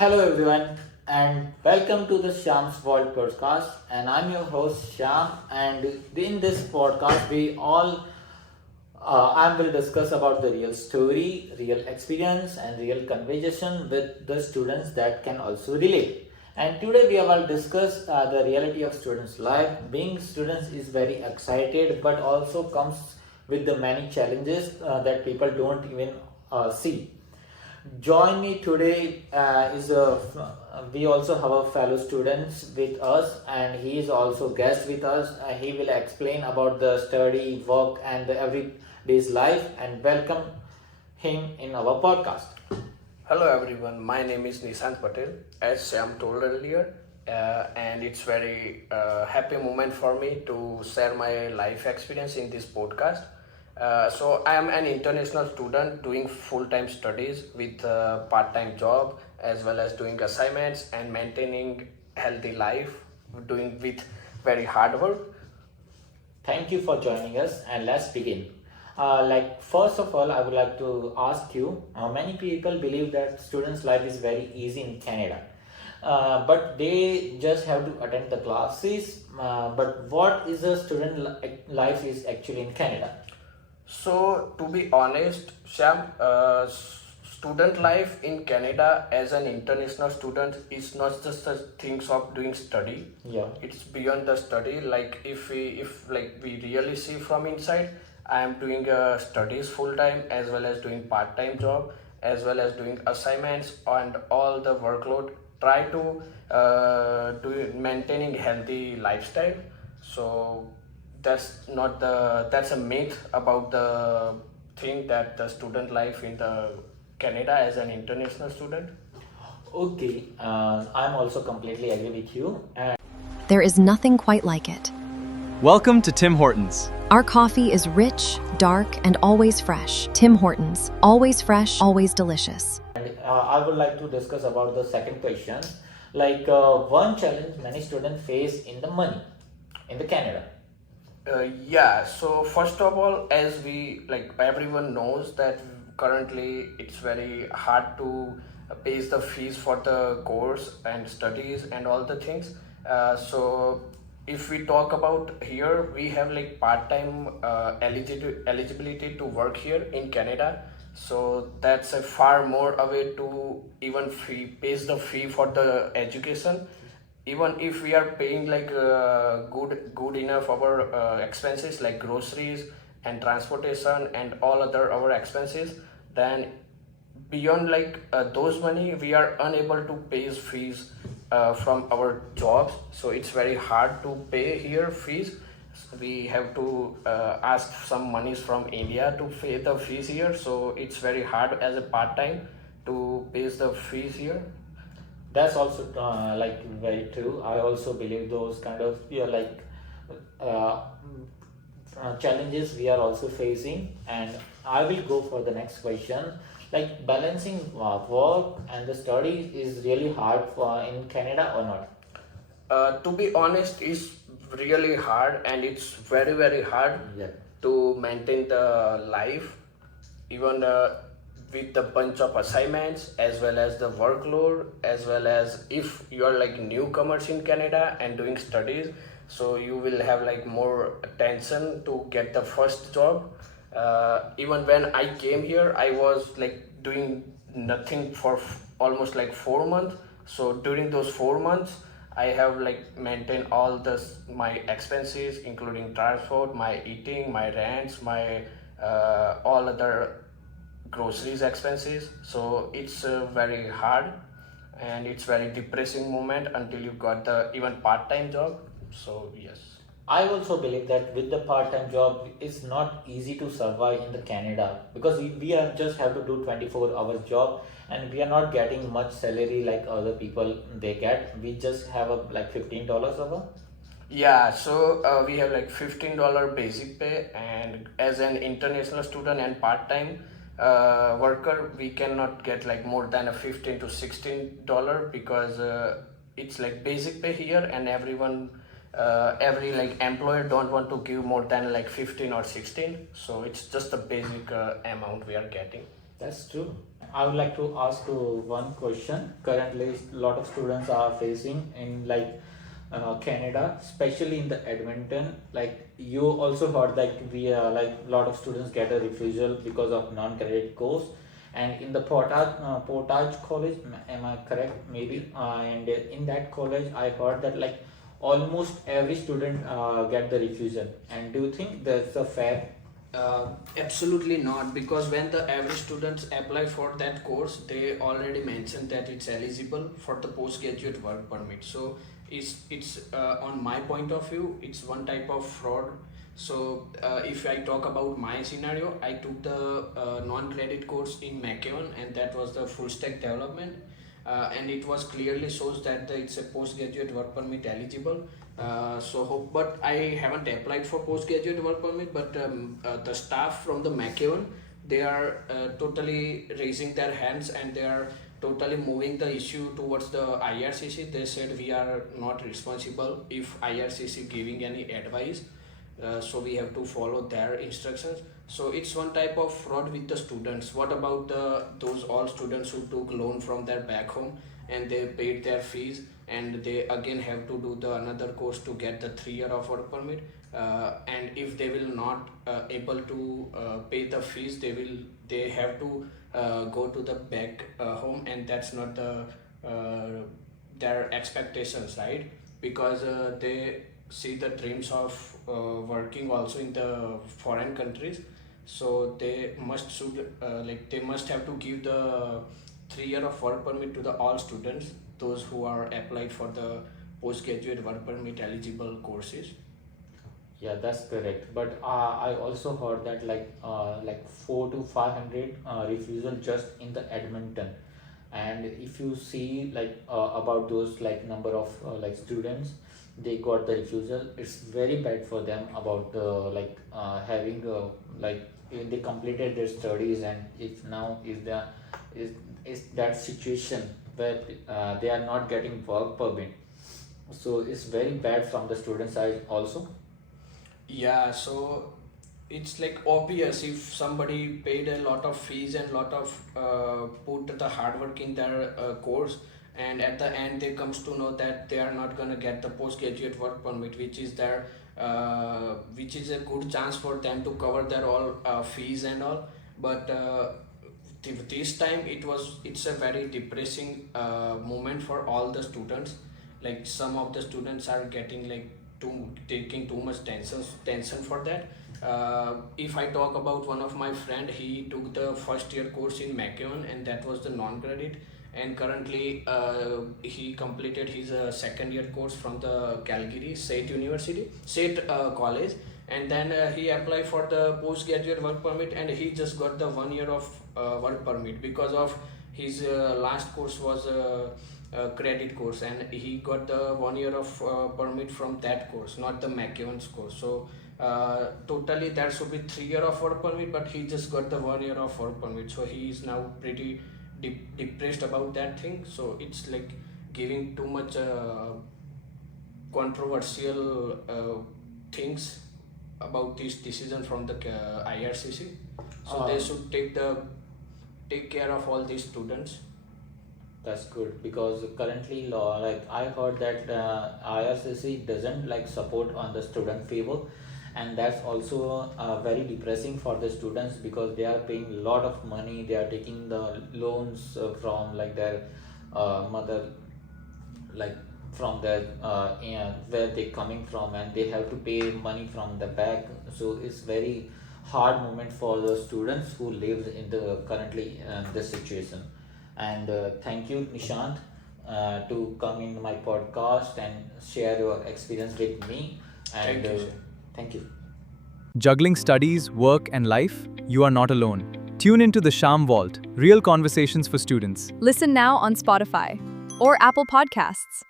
Hello everyone and welcome to the Shyam's World podcast, and I'm your host Shyam, and in this podcast we all I will discuss about the real story, real experience and real conversation with the students that can also relate. And today we will discuss the reality of students' life. Being students is very excited but also comes with the many challenges that people don't even see. Join me today we also have a fellow students with us, and he is also guest with us. He will explain about the study, work, and the everyday's life. And welcome him in our podcast. Hello everyone, my name is Nishant Patel, as Shyam told earlier, and it's very happy moment for me to share my life experience in this podcast. So I am an international student doing full-time studies with a part-time job as well as doing assignments and maintaining healthy life, doing with very hard work. Thank you for joining us, and let's begin. First of all, I would like to ask you. Many people believe that students' life is very easy in Canada, but they just have to attend the classes. But what is a life is actually in Canada? So, to be honest, Sham, student life in Canada as an international student is not just the things of doing study. Yeah. It's beyond the study. Like if we really see from inside, I am doing studies full time as well as doing part time job as well as doing assignments and all the workload. Try to do maintaining healthy lifestyle. So that's a myth about the thing that the student life in the Canada as an international student. Okay, I'm also completely agree with you. And There is nothing quite like it. Welcome to Tim Hortons. Our coffee is rich, dark, and always fresh. Tim Hortons. Always fresh, always delicious. I would like to discuss about the second question. One challenge many students face in the money in the Canada. Yeah, so first of all, as we like everyone knows that currently it's very hard to pay the fees for the course and studies and all the things. So if we talk about here, we have like part-time eligibility to work here in Canada. So that's a far more a way to even fee pays the fee for the education. Even if we are paying like good enough our expenses like groceries and transportation and all other our expenses, then beyond those money we are unable to pay fees from our jobs. So it's very hard to pay here fees. We have to ask some monies from India to pay the fees here, so it's very hard as a part-time to pay the fees here. That's also very true. I also believe those kind of uh, challenges we are also facing. And I will go for the next question. Like balancing work and the study is really hard for in Canada or not? To be honest, it's really hard and it's very hard Yeah. to maintain the life, even with the bunch of assignments as well as the workload, as well as if you are like newcomers in Canada and doing studies, so you will have like more tension to get the first job. Even when I came here, I was like doing nothing for almost like 4 months. So during those 4 months I have like maintained all this my expenses, including transport, my eating, my rents, my all other groceries expenses. So it's very hard and it's very depressing moment until you got the even part-time job. So yes. I also believe that with the part-time job, it's not easy to survive in the Canada, because we are just have to do 24 hours job, and we are not getting much salary like other people they get. We just have a like $15 hour. Yeah, so we have like $15 basic pay, and as an international student and part-time worker, we cannot get like more than a 15 to $16 because it's like basic pay here, and every like employer don't want to give more than like 15 or 16. So it's just the basic amount we are getting. That's true. I would like to ask one question. Currently, a lot of students are facing in like Canada, especially in the Edmonton. Like you also heard that we like a lot of students get a refusal because of non-credit course, and in the Portage College, am I correct? Maybe, and in that college, I heard that like almost every student get the refusal. And do you think that's a fair? Absolutely not, because when the average students apply for that course, they already mentioned that it's eligible for the postgraduate work permit. So it's on my point of view, it's one type of fraud. So if I talk about my scenario, I took the non-credit course in McEwan, and that was the full stack development. And it was clearly shows that it's a postgraduate work permit eligible. But I haven't applied for postgraduate work permit. But the staff from the McEwan, they are totally raising their hands, and they are totally moving the issue towards the IRCC. They said we are not responsible if IRCC giving any advice. So we have to follow their instructions. So it's one type of fraud with the students. What about those all students who took loan from their back home and they paid their fees, and they again have to do the another course to get the 3 year of work permit, and if they will not able to pay the fees, they have to go to the back home, and that's not their expectations, right? Because they see the dreams of working also in the foreign countries. So they must have to give the 3 year of work permit to the all students, those who are applied for the postgraduate work permit eligible courses. Yeah, that's correct. But I also heard that like 4 to 500 refusal just in the Edmonton, and if you see like about those like number of like students, they got the refusal. It's very bad for them about the like having like if they completed their studies, and if now is that situation where they are not getting work permit. So it's very bad from the student side also. Yeah, so it's like obvious if somebody paid a lot of fees and lot of put the hard work in their course, and at the end they comes to know that they are not gonna get the postgraduate work permit, which is a good chance for them to cover their all fees and all. But this time it's a very depressing moment for all the students. Like some of the students are getting like taking too much tension for that. If I talk about one of my friend, he took the first year course in McEwan, and that was the non-credit, and currently he completed his second year course from the Calgary State College, and then he applied for the postgraduate work permit, and he just got the 1 year of work permit because of his last course was credit course, and he got the 1 year of permit from that course, not the McEwan's course. So totally there should be 3 year of work permit, but he just got the 1 year of work permit. So he is now pretty depressed about that thing. So it's like giving too much controversial things about this decision from the IRCC. So they should take care of all these students. That's good, because currently law, like I heard that IRCC doesn't like support on the student favor, and that's also very depressing for the students, because they are paying a lot of money. They are taking the loans from like their mother, like from their where they coming from, and they have to pay money from the back. So it's very hard moment for the students who live in the currently this situation. And thank you, Nishant, to come in my podcast and share your experience with me. And Thank you, sir. thank you. Juggling studies, work, and life? You are not alone. Tune into the Shyam Vault, real conversations for students. Listen now on Spotify or Apple Podcasts.